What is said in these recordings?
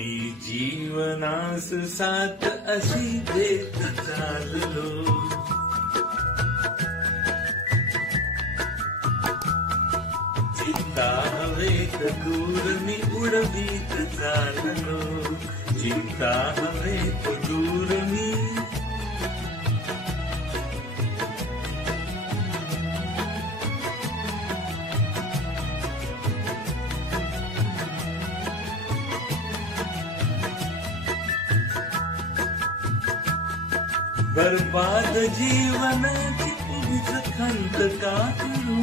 मी जीवनास साथ अशी देत चाललो, चिंता हवेत दूर मी उडवीत चाललो, चिंता हवेत दूर मी बर्बाद जीवनाची उगीच खंत का करू,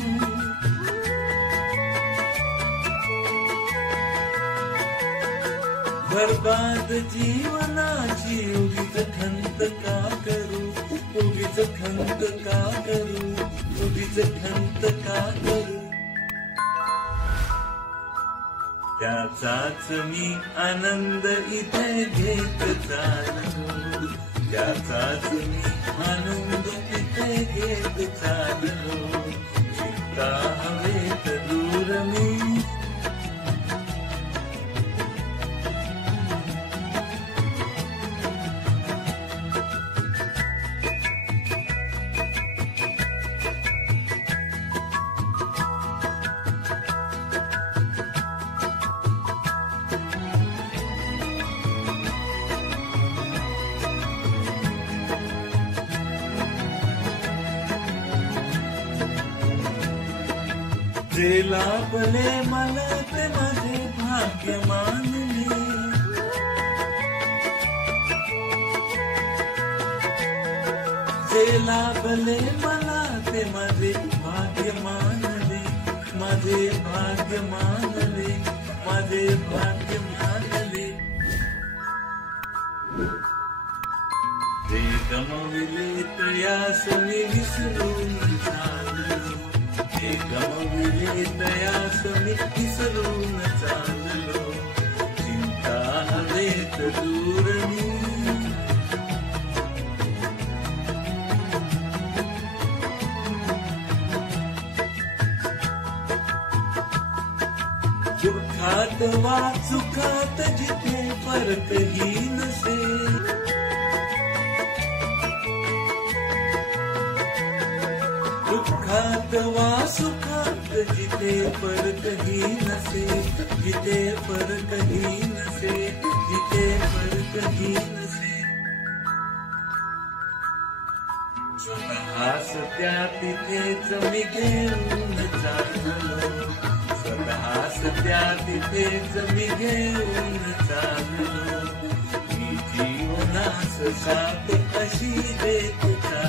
बर्बाद जीवनाची उगीच खंत का करू, उगीच खंत का करू, उगीच खंत का करू. त्याचाच मी आनंद इथे घेत चाललो, त्याचाच मी आनंद इथे घेत चाललो, चिंता हवेत दूर मी जे लाभले मला ते माझे भाग्य मानले, जे लाभले मला ते माझे भाग्य मानले, माझे भाग्य मानले, माझे भाग्य मानले. जे गमविले तयास मी विसरून चाललो, हे गमविले तयास मी विसरून चाललो, चिंता हवेत दूर मी दुःखात वा सुखात जिथे फरकही नसे, दुःखात वा सुखात जिथे फरकही नसे, जिथे फरकही नसे, जिथे फरकही नसे. स्वतःस त्या तिथेच मी घेऊन चाललो, स्वतःस त्या तिथेच मी घेऊन चाललो, मी जीवनास साथ अशी देत चाललो.